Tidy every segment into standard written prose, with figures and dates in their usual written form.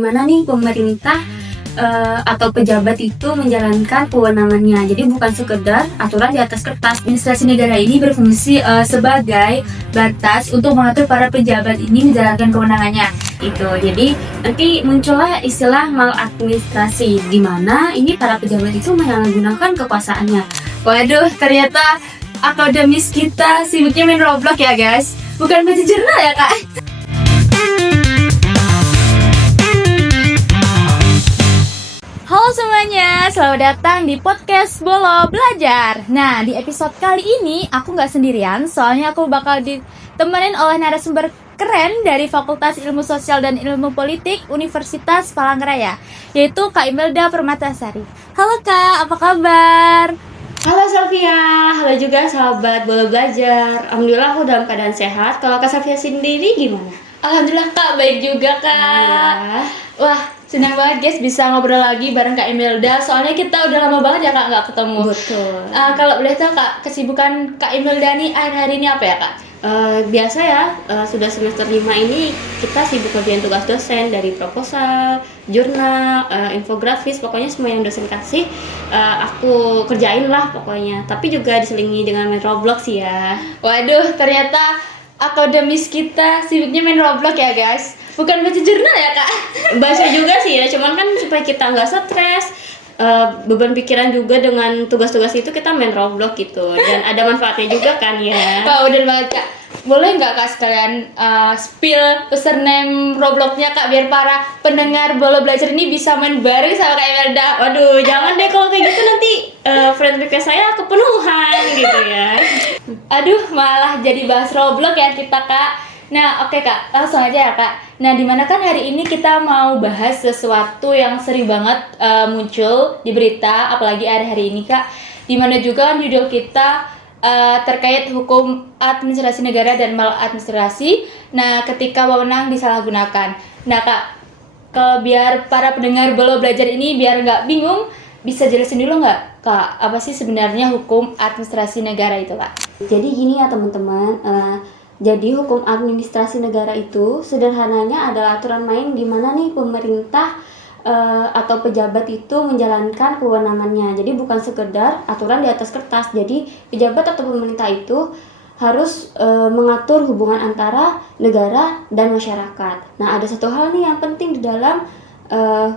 Gimana nih pemerintah atau pejabat itu menjalankan kewenangannya. Jadi bukan sekedar aturan di atas kertas. Administrasi negara ini berfungsi sebagai batas untuk mengatur para pejabat ini menjalankan kewenangannya. Itu. Jadi nanti muncullah istilah maladministrasi, di mana ini para pejabat itu menyalahgunakan kekuasaannya. Waduh, ternyata akademis kita sibuknya main Roblox ya guys. Bukan baca jurnal ya kak? Halo semuanya, selamat datang di podcast Bolo Belajar. Nah, di episode kali ini aku nggak sendirian, soalnya aku bakal ditemenin oleh narasumber keren dari Fakultas Ilmu Sosial dan Ilmu Politik Universitas Palangkaraya, yaitu Kak Imelda Permatasari. Halo Kak, apa kabar? Halo Sofia, halo juga sahabat Bolo Belajar. Alhamdulillah aku dalam keadaan sehat. Kalau Kak Sofia sendiri gimana? Alhamdulillah Kak, baik juga Kak. Wah, senang banget guys bisa ngobrol lagi bareng Kak Imelda. Soalnya kita udah lama banget ya Kak nggak ketemu. Betul. Kalau boleh tahu Kak, kesibukan Kak Imelda nih akhir-akhir ini apa ya Kak? Biasa ya, sudah semester 5 ini kita sibuk kerjain tugas dosen dari proposal, jurnal, infografis, pokoknya semua yang dosen kasih aku kerjain lah pokoknya. Tapi juga diselingi dengan main Roblox sih ya. Waduh, ternyata akademis kita sibuknya main Roblox ya guys. Bukan baca jurnal ya Kak? Baca juga sih ya, cuman kan supaya kita nggak stres, beban pikiran juga dengan tugas-tugas itu kita main Roblox gitu, dan ada manfaatnya juga kan ya. Kak, udah banget Kak. Boleh nggak Kak sekalian spill username Robloxnya Kak, biar para pendengar Bolo Belajar ini bisa main bareng sama Kak Imelda. Waduh, jangan deh kalau kayak gitu, nanti friend request saya kepenuhan gitu ya. Aduh, malah jadi bahas Roblox ya kita Kak. Nah, oke Kak, langsung aja ya Kak. Nah, dimana kan hari ini kita mau bahas sesuatu yang sering banget muncul di berita, apalagi hari ini Kak. Dimana juga kan judul kita terkait hukum administrasi negara dan maladministrasi. Nah, ketika wewenang disalahgunakan. Nah Kak, biar para pendengar Bolo Belajar ini biar nggak bingung, bisa jelasin dulu nggak Kak, apa sih sebenarnya hukum administrasi negara itu Kak? Jadi gini ya teman-teman, jadi hukum administrasi negara itu sederhananya adalah aturan main di mana nih pemerintah atau pejabat itu menjalankan kewenangannya. Jadi bukan sekedar aturan di atas kertas. Jadi pejabat atau pemerintah itu harus mengatur hubungan antara negara dan masyarakat. Nah, ada satu hal nih yang penting di dalam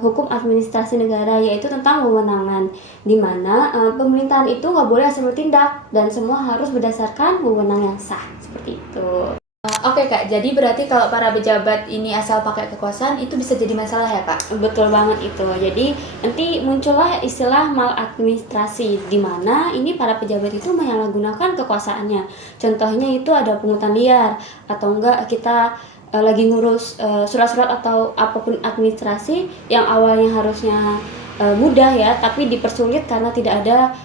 hukum administrasi negara, yaitu tentang wewenangan, di mana pemerintahan itu nggak boleh asal bertindak dan semua harus berdasarkan wewenang yang sah, seperti itu. Oke Kak, jadi berarti kalau para pejabat ini asal pakai kekuasaan itu bisa jadi masalah ya Kak? Betul banget itu. Jadi nanti muncullah istilah maladministrasi, di mana ini para pejabat itu menyalahgunakan kekuasaannya. Contohnya itu ada pungutan liar, atau enggak kita lagi ngurus surat-surat atau apapun administrasi yang awalnya harusnya mudah ya, tapi dipersulit karena tidak ada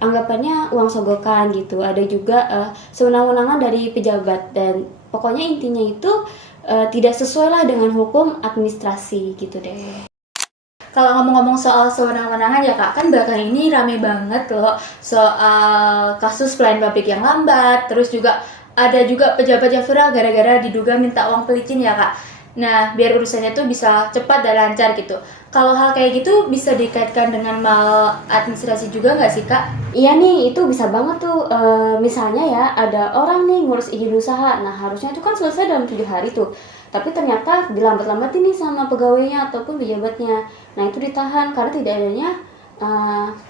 anggapannya uang sogokan gitu. Ada juga sewenang-wenangan dari pejabat, dan pokoknya intinya itu tidak sesuai lah dengan hukum administrasi gitu deh. Kalau ngomong-ngomong soal sewenang-wenangan ya Kak, kan belakangan ini rame banget loh soal kasus pelayanan publik yang lambat, terus juga ada juga pejabat yang viral gara-gara diduga minta uang pelicin ya Kak. Nah, biar urusannya tuh bisa cepat dan lancar gitu. Kalau hal kayak gitu bisa dikaitkan dengan maladministrasi juga nggak sih Kak? Iya nih, itu bisa banget tuh. Misalnya ya, ada orang nih ngurus izin usaha. Nah, harusnya itu kan selesai dalam 7 hari tuh. Tapi ternyata dilambat-lambatin nih sama pegawainya ataupun pejabatnya. Nah, itu ditahan karena tidak adanya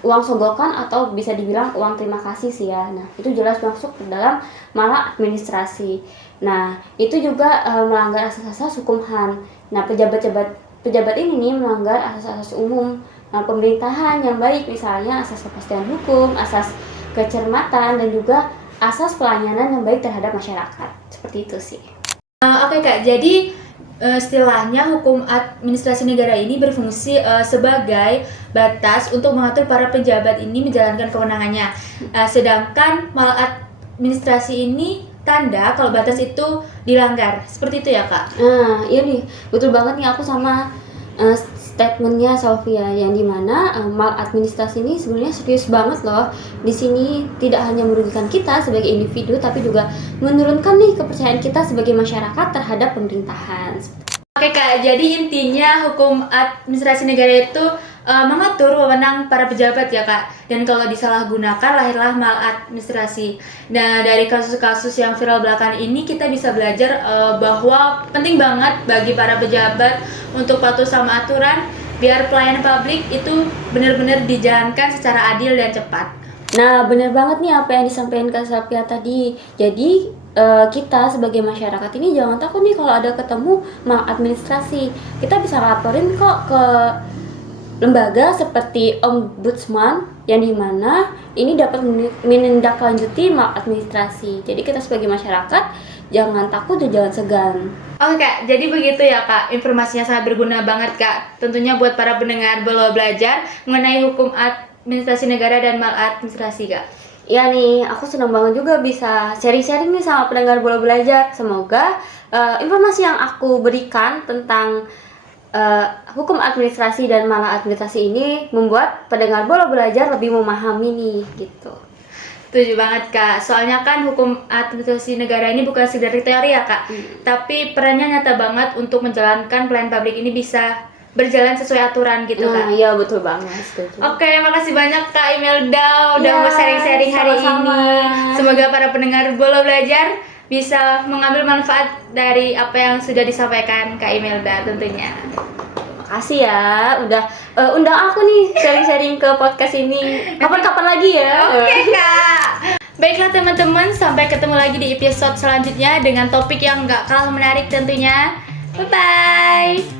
uang sogokan atau bisa dibilang uang terima kasih sih ya. Nah, itu jelas masuk ke dalam maladministrasi. Nah, itu juga melanggar asas-asas hukum HAM. Nah, pejabat ini nih melanggar asas-asas umum pemerintahan yang baik, misalnya asas kepastian hukum, asas kecermatan, dan juga asas pelayanan yang baik terhadap masyarakat. Seperti itu sih. Oke Kak, jadi istilahnya hukum administrasi negara ini berfungsi sebagai batas untuk mengatur para pejabat ini menjalankan kewenangannya. Sedangkan maladministrasi ini tanda kalau batas itu dilanggar. Seperti itu ya Kak? Nah, iya nih, betul banget nih, aku sama statementnya Sofia, yang dimana maladministrasi ini sebenarnya serius banget loh. Di sini tidak hanya merugikan kita sebagai individu, tapi juga menurunkan nih kepercayaan kita sebagai masyarakat terhadap pemerintahan. Oke Kak, jadi intinya hukum administrasi negara itu mengatur wewenang para pejabat ya Kak. Dan kalau disalahgunakan lahirlah maladministrasi. Nah, dari kasus-kasus yang viral belakangan ini kita bisa belajar bahwa penting banget bagi para pejabat untuk patuh sama aturan biar pelayanan publik itu benar-benar dijalankan secara adil dan cepat. Nah, bener banget nih apa yang disampaikan Kak Sapia tadi. Jadi, kita sebagai masyarakat ini jangan takut nih kalau ada ketemu maladministrasi. Kita bisa laporin kok ke lembaga seperti Ombudsman yang dimana ini dapat menindaklanjuti maladministrasi. Jadi kita sebagai masyarakat jangan takut dan jangan segan. Oke Kak, jadi begitu ya Kak, informasinya sangat berguna banget Kak. Tentunya buat para pendengar Belo Belajar mengenai hukum administrasi negara dan maladministrasi Kak. Ya nih, aku senang banget juga bisa sharing-sharing nih sama pendengar Belo Belajar. Semoga informasi yang aku berikan tentang hukum administrasi dan maladministrasi ini membuat pendengar Belo Belajar lebih memahami nih gitu. Setuju banget Kak, soalnya kan hukum administrasi negara ini bukan sekedar teori ya Kak, tapi perannya nyata banget untuk menjalankan pelayanan publik ini bisa berjalan sesuai aturan gitu Kak. Iya betul banget, setuju. Oke, makasih banyak Kak Imelda udah Ya, mau sharing-sharing hari sama-sama. ini. Semoga para pendengar Belo Belajar bisa mengambil manfaat dari apa yang sudah disampaikan Kak Imelda tentunya. Makasih ya, udah undang aku nih sharing-sharing ke podcast ini. Kapan-kapan lagi ya. Oke Kak. Baiklah teman-teman, sampai ketemu lagi di episode selanjutnya dengan topik yang gak kalah menarik tentunya. Bye-bye.